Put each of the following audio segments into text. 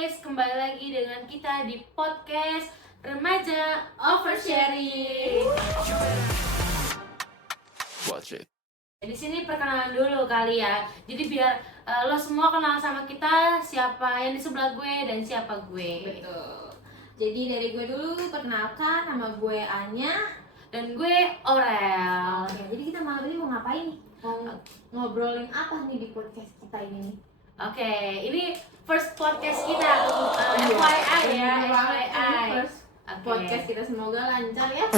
guys, kembali lagi dengan kita di podcast Remaja Oversharing. Di sini perkenalan dulu kali ya. Jadi biar lo semua kenal sama kita, siapa yang di sebelah gue dan siapa gue. Betul. Jadi dari gue dulu, perkenalkan, nama gue Anya dan gue Aurel. Oke, jadi kita malam ini mau ngapain nih? Mau ngobrolin apa nih di podcast kita ini nih? Oke, ini first podcast kita. FYI ya, FYI. First podcast kita, semoga lancar ya.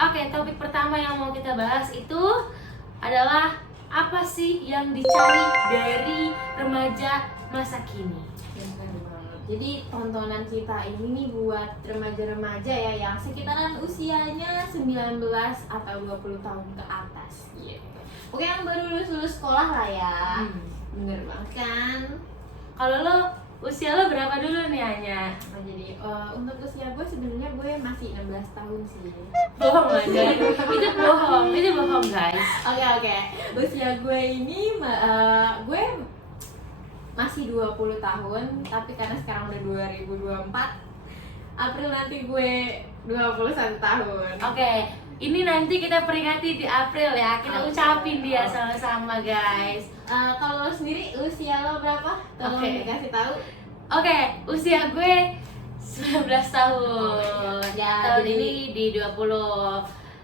Oke, topik pertama yang mau kita bahas itu adalah apa sih yang dicari dari remaja masa kini. Benar banget. Jadi tontonan kita ini nih buat remaja-remaja ya yang sekitaran usianya 19 atau 20 tahun ke atas. Oke, yang baru lulus sekolah lah ya. Bener banget kan? Kalau lo, usia lo berapa dulu nih Anya? Nah, jadi untuk usia gue sebenarnya gue masih 16 tahun sih. Bohong aja, itu bohong guys. Oke. Usia gue ini gue masih 20 tahun, tapi karena sekarang udah 2024, April nanti gue 21 tahun. Oke, ini nanti kita peringati di April ya. Kita ucapin dia sama-sama guys. Kalau lo sendiri usia lo berapa? Tolong dikasih tahu. Oke, usia gue 19 tahun. Ya, tahun jadi ini di 20.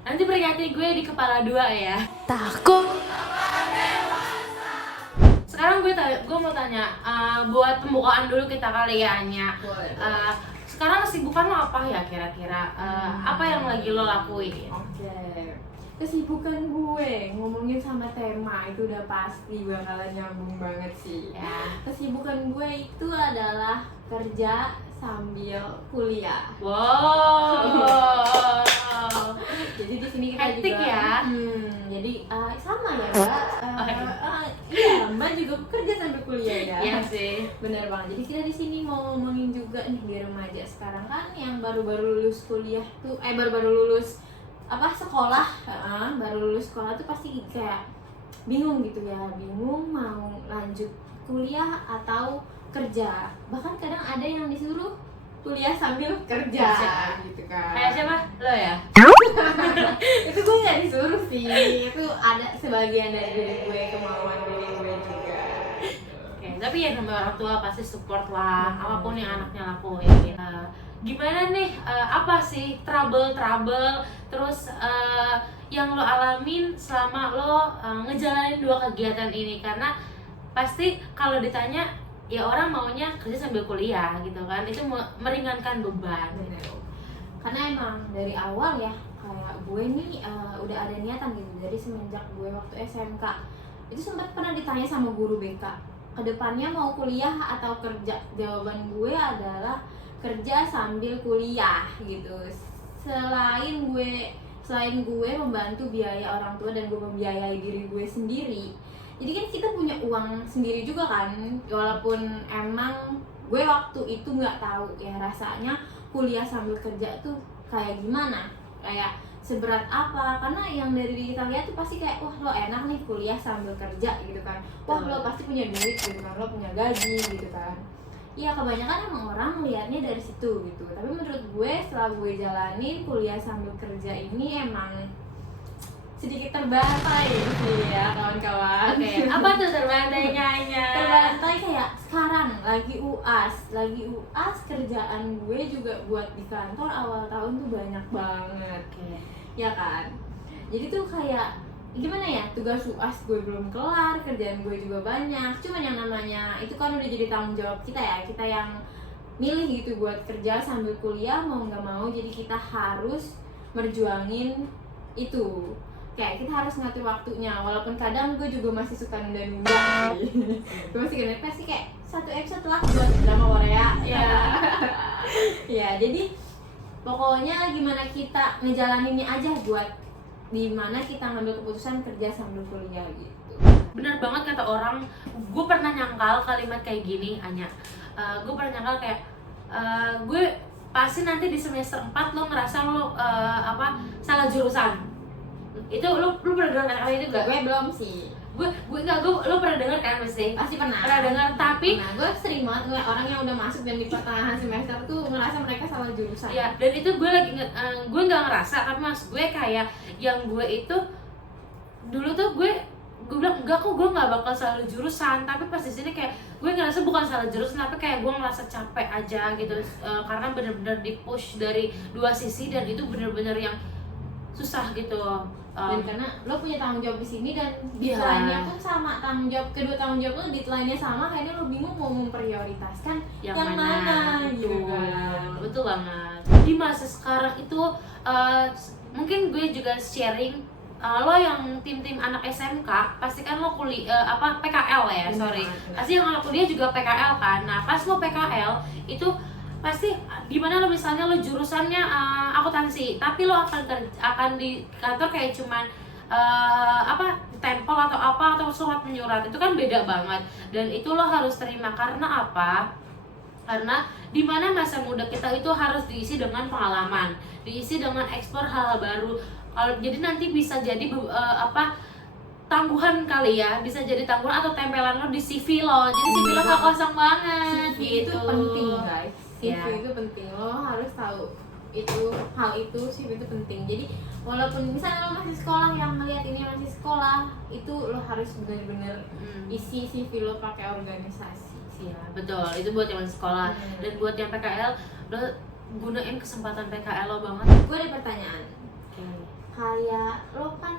Nanti peringati gue di kepala 2 ya. Takut. Sekarang gue mau tanya, buat pembukaan dulu kita kali ya Anya. Sekarang kesibukan lo apa ya kira-kira? Apa yang lagi lo lakuin? Oke. Kesibukan gue ngomongin sama tema itu udah pasti bakalan nyambung banget sih. Ya. Kesibukan gue itu adalah kerja sambil kuliah. Wow. Jadi di sini kita Hektik juga ya? Jadi sama ya Mbak. Iya, Mbak juga kerja sambil kuliah ya. Iya sih. Bener banget. Jadi kita di sini mau ngomongin juga nih di remaja sekarang kan yang baru-baru lulus kuliah tuh, baru-baru lulus sekolah, baru lulus sekolah tuh pasti kayak bingung gitu ya, bingung mau lanjut kuliah atau kerja. Bahkan kadang ada yang disuruh kuliah sambil kerja. Gitu kan. Kayak siapa? Lo ya? Itu gue nggak disuruh sih, itu ada sebagian dari diri gue, kemauan diri gue juga. Oke, tapi ya namanya orang tua pasti support lah, apapun yang anaknya lakuin. Gimana nih, apa sih trouble terus yang lo alamin selama lo ngejalanin 2 kegiatan ini? Karena pasti kalau ditanya ya orang maunya kerja sambil kuliah gitu kan, itu meringankan beban. Bener. Karena emang dari awal ya kayak gue nih udah ada niatan gitu dari semenjak gue waktu SMK itu sempat pernah ditanya sama guru BK, kedepannya mau kuliah atau kerja? Jawaban gue adalah kerja sambil kuliah gitu. Selain gue membantu biaya orang tua dan gue membiayai diri gue sendiri, jadi kan kita punya uang sendiri juga kan, walaupun emang gue waktu itu nggak tahu ya rasanya kuliah sambil kerja tuh kayak gimana, kayak seberat apa. Karena yang dari kita lihat tuh pasti kayak wah lo enak nih kuliah sambil kerja gitu kan, wah lo pasti punya duit gitu kan, lo punya gaji gitu kan. Iya, kebanyakan emang orang melihatnya dari situ gitu. Tapi menurut gue setelah gue jalanin kuliah sambil kerja ini emang sedikit terbantai sih ya kawan-kawan. Oke, apa tuh terbantainya Anya? Terbantai kayak sekarang lagi UAS kerjaan gue juga buat di kantor awal tahun tuh banyak banget. Ya kan? Jadi tuh kayak gimana ya, tugas UAS gue belum kelar, kerjaan gue juga banyak. Cuman yang namanya itu kan udah jadi tanggung jawab kita ya, kita yang milih gitu buat kerja sambil kuliah mau nggak mau, jadi kita harus merjuangin itu. Kayak kita harus ngatur waktunya, walaupun kadang gue juga masih suka nunda-nunda. Gue masih gini, pasti kayak 1 episode lah buat drama Korea. Ya, jadi pokoknya gimana kita ngejalaninnya aja buat dimana kita ngambil keputusan kerja sambil kuliah gitu. Bener banget kata orang. Gue pernah nyangkal kalimat kayak gini Anya. Gue pernah nyangkal kayak gue pasti nanti di semester 4 lo ngerasa lo salah jurusan. Itu lu pernah dengar kata itu gak? Gue belum sih. Lo pernah dengar kan pasti? Pasti pernah Dengar, tapi nah gue sering banget ngeliat orang yang udah masuk dan di pertengahan semester tuh ngerasa mereka salah jurusan. ya, dan itu gue lagi gue nggak ngerasa, tapi maksud gue kayak yang gue itu dulu tuh gue bilang enggak kok, gue nggak bakal salah jurusan, tapi pas di sini kayak gue ngerasa bukan salah jurusan, tapi kayak gue ngerasa capek aja gitu. Karena bener-bener di push dari dua sisi, dan itu bener-bener yang susah gitu. Dan karena lo punya tanggung jawab di sini dan Iya. deadline-nya pun sama, kedua tanggung jawab lo deadline-nya sama, akhirnya lo bingung mau memprioritaskan yang mana gitu kan. Betul banget. Di masa sekarang itu mungkin gue juga sharing, lo yang tim anak SMK pasti kan lo kuliah PKL ya, sorry. Pasti yang anak kuliah juga PKL kan. Nah, pas lo PKL itu pasti gimana lo, misalnya lo jurusannya akuntansi, tapi lo akan di kantor kayak cuman tempel atau surat menyurat, itu kan beda banget. Dan itu lo harus terima. Karena apa? Karena dimana masa muda kita itu harus diisi dengan pengalaman, diisi dengan eksplor hal-hal baru. Kalau jadi nanti bisa jadi tangguhan kali ya, bisa jadi tangguhan atau tempelan lo di CV lo. Jadi CV lo gak kosong banget CV gitu. itu penting guys, CV Ya. itu penting, lo harus tahu itu hal itu. CV itu penting. Jadi walaupun misalnya lo masih sekolah, yang ngeliat ini masih sekolah, itu lo harus benar-benar isi CV lo pakai organisasi. Ya betul, itu buat yang masih sekolah. Dan buat yang PKL, lo gunain kesempatan PKL lo banget. Gue ada pertanyaan, kayak lo kan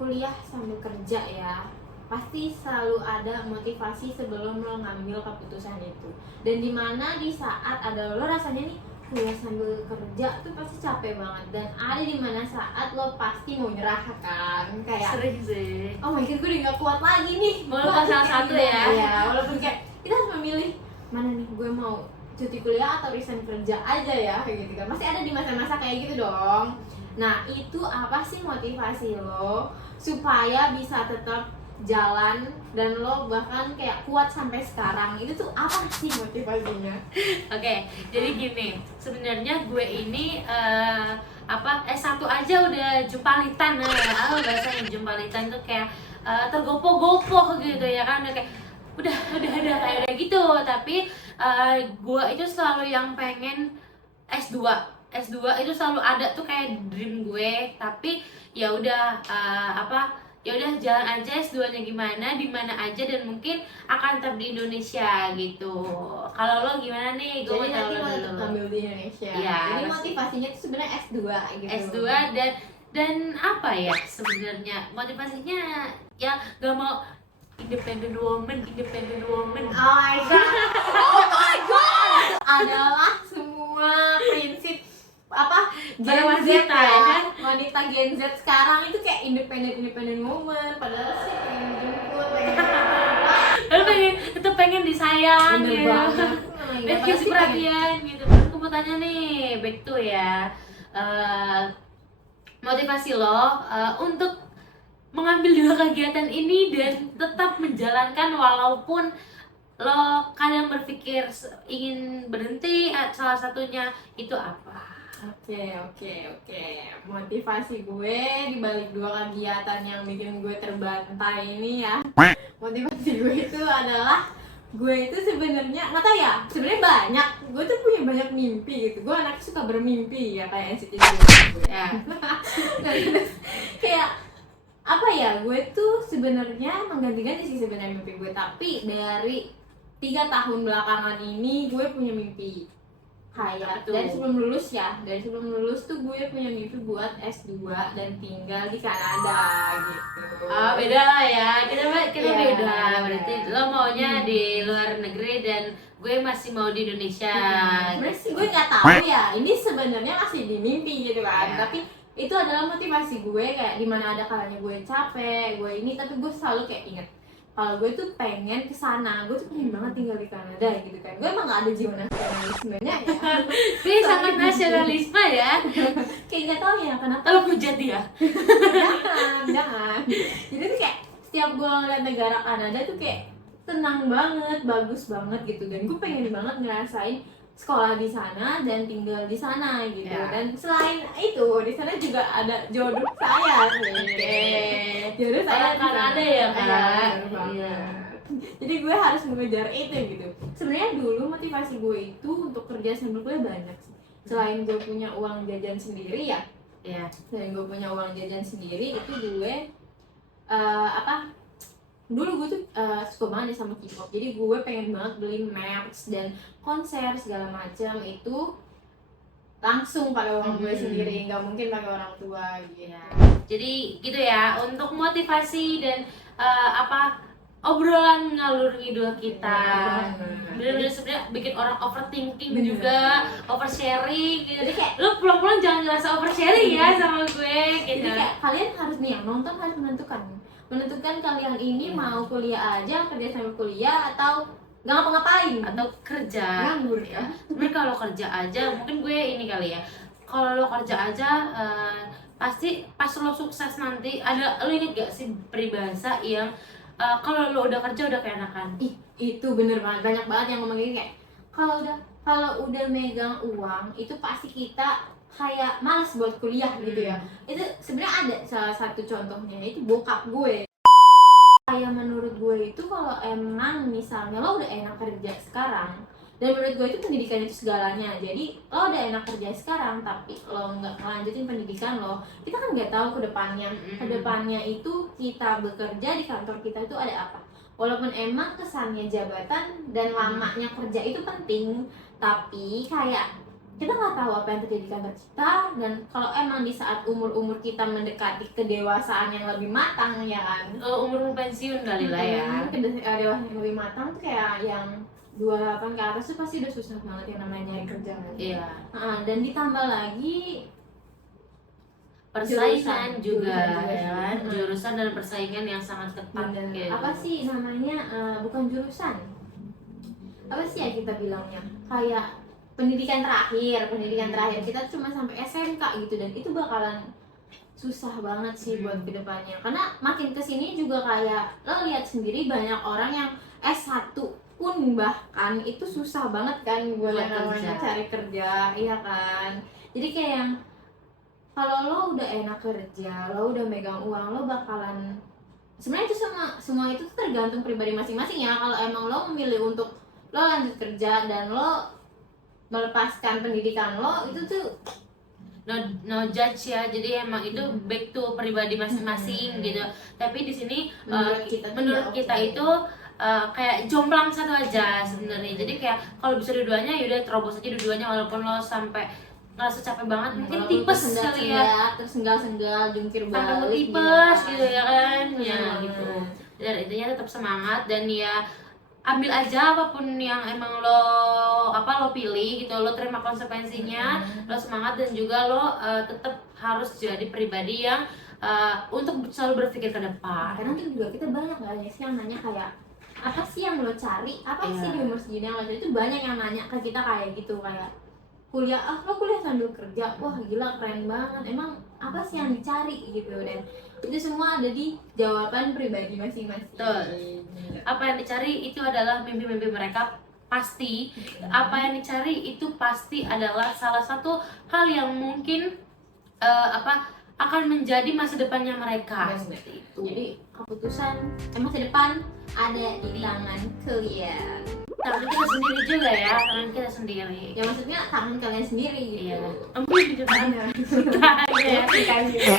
kuliah sambil kerja ya, pasti selalu ada motivasi sebelum lo ngambil keputusan itu. Dan dimana di saat ada lo rasanya nih kuliah sambil kerja tuh pasti capek banget, dan ada dimana saat lo pasti mau nyerah kan, kayak Sering sih. oh my god gue udah gak kuat lagi nih. Walaupun salah satu ya. Iya, walaupun kayak kita harus memilih mana nih, gue mau cuti kuliah atau resign kerja aja ya, kayak gitu kan. Pasti ada di masa-masa kayak gitu dong. Nah, itu apa sih motivasi lo supaya bisa tetap jalan dan lo bahkan kayak kuat sampai sekarang? Itu tuh apa sih motivasinya? Oke, jadi gini, sebenarnya gue ini S1 aja udah jumpalitan ya. Bahasanya jumpalitan tuh kayak tergopoh-gopoh gitu ya kan, udah kayak gitu. Tapi gue itu selalu yang pengen S2 itu selalu ada tuh kayak dream gue. Tapi ya udah ya udah jalan aja S2-nya gimana, di mana aja, dan mungkin akan tetap di Indonesia gitu. Kalau lo gimana nih? Gue Jadi mau nanti tahu lo tetap dulu. ambil di Indonesia. Iya, Jadi pasti. motivasinya itu sebenarnya S2 gitu. S2 dan apa ya sebenarnya motivasinya, ya gak mau independent woman. Oh my god. Oh my god. Adalah semua prinsip Gen Z wanita, ya ya kan? Wanita Gen Z sekarang itu kayak independent woman, padahal sih pengen jemput, Lo pengen disayang bener gitu. banget. Dan kasih perhatian gitu. Aku mau tanya nih, back to ya, motivasi lo untuk mengambil dua kegiatan ini dan tetap menjalankan walaupun lo kadang berpikir ingin berhenti, salah satunya itu apa? Oke. Motivasi gue dibalik dua kegiatan yang bikin gue terbantai ini ya. Motivasi gue itu adalah gue itu sebenarnya nggak tahu ya, sebenarnya banyak. Gue tuh punya banyak mimpi gitu. Gue anaknya suka bermimpi ya, kayak NCT gue. Ya. Kayak apa ya, gue tuh sebenarnya mengganti-ganti sih sebenarnya mimpi gue, tapi dari 3 tahun belakangan ini gue punya mimpi kayak Betul. dari sebelum lulus tuh gue punya mimpi buat S2 dan tinggal di Kanada gitu. Beda lah ya, kita Iya, beda. iya. Berarti lo maunya di luar negeri dan gue masih mau di Indonesia. Sebenarnya sih gue nggak tahu ya, ini sebenarnya masih di mimpi gitu kan. Iya. Tapi itu adalah motivasi gue, kayak dimana ada kalanya gue capek, gue ini, tapi gue selalu kayak inget kalau gue tuh pengen kesana, gue tuh pengen banget tinggal di Kanada gitu kan. Gue emang gak ada jiwa nasionalismenya ya. Ini sangat nasionalisme ya. Kayak nggak tahu ya kenapa. Lo hujat dia. jangan. Jadi tuh kayak setiap gue ngeliat negara Kanada tuh kayak tenang banget, bagus banget gitu, dan gue pengen banget ngerasain sekolah di sana dan tinggal di sana gitu. Ya. Dan selain itu di sana juga ada jodoh saya. Jodoh saya Kan ada ya, Kak? Iya, bener banget. Iya. Jadi gue harus mengejar itu gitu. Sebenarnya dulu motivasi gue itu untuk kerja sambil kuliah banyak sih. Selain gue punya uang jajan sendiri ya, Iya. selain gue punya uang jajan sendiri itu gue dulu gue tuh suka banget sama K-pop. Jadi gue pengen banget beli merch dan konser segala macam itu langsung pakai uang gue sendiri, nggak mungkin pakai orang tua gitu. Ya. Jadi gitu ya, untuk motivasi dan obrolan ngalur ngidul kita. Bener-bener sebenarnya bikin orang overthinking juga, oversharing gitu. Jadi kayak Lu pulang-pulang jangan ngerasa oversharing ya sama gue gitu. jadi kayak kalian harus nih yang nonton harus menentukan kalian ini mau kuliah aja, kerja sambil kuliah atau nggak ngapa-ngapain Atau kerja. nganggur Ya. Sebenarnya kalau kerja aja mungkin gue ini kali ya. Kalau lo kerja aja pasti pas lo sukses nanti ada, lo inget gak sih peribahasa yang kalau lo udah kerja udah keenakan. Ih, itu bener banget, banyak banget yang ngomong gini kayak kalau udah megang uang itu pasti kita kayak malas buat kuliah gitu ya. Itu sebenarnya ada salah satu contohnya itu bokap gue. Kayak menurut gue itu kalau emang misalnya lo udah enak kerja sekarang, dan menurut gue itu pendidikan itu segalanya. Jadi lo udah enak kerja sekarang tapi lo nggak ngelanjutin pendidikan lo, kita kan nggak tahu kedepannya itu kita bekerja di kantor kita itu ada apa. Walaupun emang kesannya jabatan dan lamanya kerja itu penting, tapi kayak kita nggak tahu apa yang terjadi di kantor kita. Dan kalau emang di saat umur kita mendekati kedewasaan yang lebih matang ya kan, Umur pensiun kali lah ya. kedewasaan yang lebih matang tuh kayak yang 28 ke atas tuh pasti udah susah banget yang namanya nyari kerja kan. Iya. Dan ditambah lagi Persaingan juga jurusan ya kan, sih. jurusan dan persaingan yang sangat ketat Dan gitu. apa sih namanya, bukan jurusan, apa sih ya kita bilangnya, kayak pendidikan terakhir kita cuma sampai SMK gitu. Dan itu bakalan susah banget sih buat kedepannya, karena makin kesini juga kayak lo lihat sendiri banyak orang yang S1 pun bahkan itu susah banget kan buat yang namanya cari kerja, iya kan. Jadi kayak yang kalau lo udah enak kerja, lo udah megang uang, lo bakalan, sebenarnya itu semua itu tuh tergantung pribadi masing-masing ya. Kalau emang lo memilih untuk lo lanjut kerja dan lo melepaskan pendidikan lo, itu tuh no judge ya, jadi emang itu back to pribadi masing-masing gitu. Tapi di sini menurut kita itu kayak jomplang satu aja sebenarnya. Jadi kayak kalau bisa dua-duanya yaudah terobos aja dua-duanya, walaupun lo sampai ngerasa capek banget, mungkin tipes kali ya, tersenggal-senggal, jungkir sampai balik tipes gitu ya kan ya Hmm. gitu. Dan intinya tetap semangat dan ya ambil aja apapun yang emang lo pilih gitu, lo terima konsekuensinya, lo semangat dan juga lo tetap harus jadi pribadi yang untuk selalu berpikir ke depan. Karena tuh juga kita banyak sih yang nanya kayak apa sih yang lo cari, apa sih di umur segini yang lo cari. Itu banyak yang nanya ke kita kayak gitu, kayak kuliah, lo kuliah sambil kerja, wah gila keren banget, emang apa sih yang dicari gitu. Dan itu semua ada di jawaban pribadi masing-masing. Betul. Apa yang dicari itu adalah mimpi-mimpi mereka pasti. Apa yang dicari itu pasti adalah salah satu hal yang mungkin akan menjadi masa depannya mereka. Seperti itu. Jadi keputusan masa depan ada di tangan kalian. Tangan kita sendiri juga ya, tangan kita sendiri. Ya maksudnya tangan kalian sendiri gitu. Iya. Ambil di depan ya.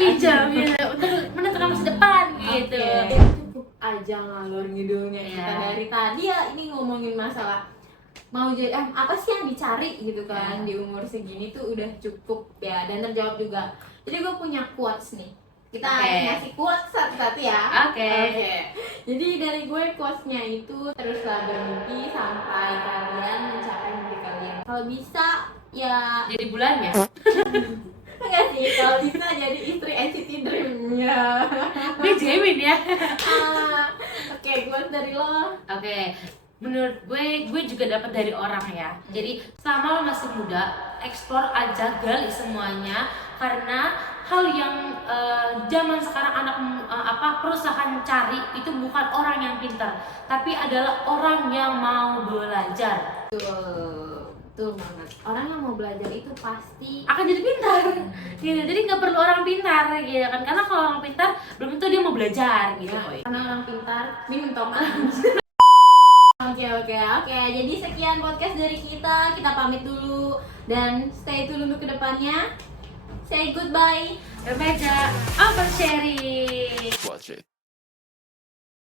Pinjam gitu untuk menentukan masa depan gitu. Cukup aja ngalor ngidulnya kita dari tadi ya, ini ngomongin masalah mau jadi apa sih yang dicari gitu kan di umur segini tuh udah cukup ya, dan terjawab juga. Jadi gue punya quotes nih. Kita ngasih quotes satu-satu ya. Oke. Jadi dari gue quotesnya itu, teruslah bermimpi sampai kalian mencapai mimpi kalian. Kalau bisa ya Jadi bulannya. enggak sih, kalau bisa jadi istri NCT Dream-nya. Gue jamin ya. Oke, quotes dari lo. Oke. Menurut gue juga dapat dari orang ya. Jadi selama lo masih muda, eksplor aja, gali semuanya, karena hal yang zaman sekarang perusahaan cari itu bukan orang yang pintar, tapi adalah orang yang mau belajar. Tuh. Betul banget. Orang yang mau belajar itu pasti akan jadi pintar gitu. Jadi nggak perlu orang pintar gitu kan, karena kalau orang pintar belum tentu dia mau belajar gitu. karena orang pintar minum tomat. Oke. Jadi sekian podcast dari kita. Kita pamit dulu dan stay tune untuk kedepannya. Say goodbye. Remaja, apa share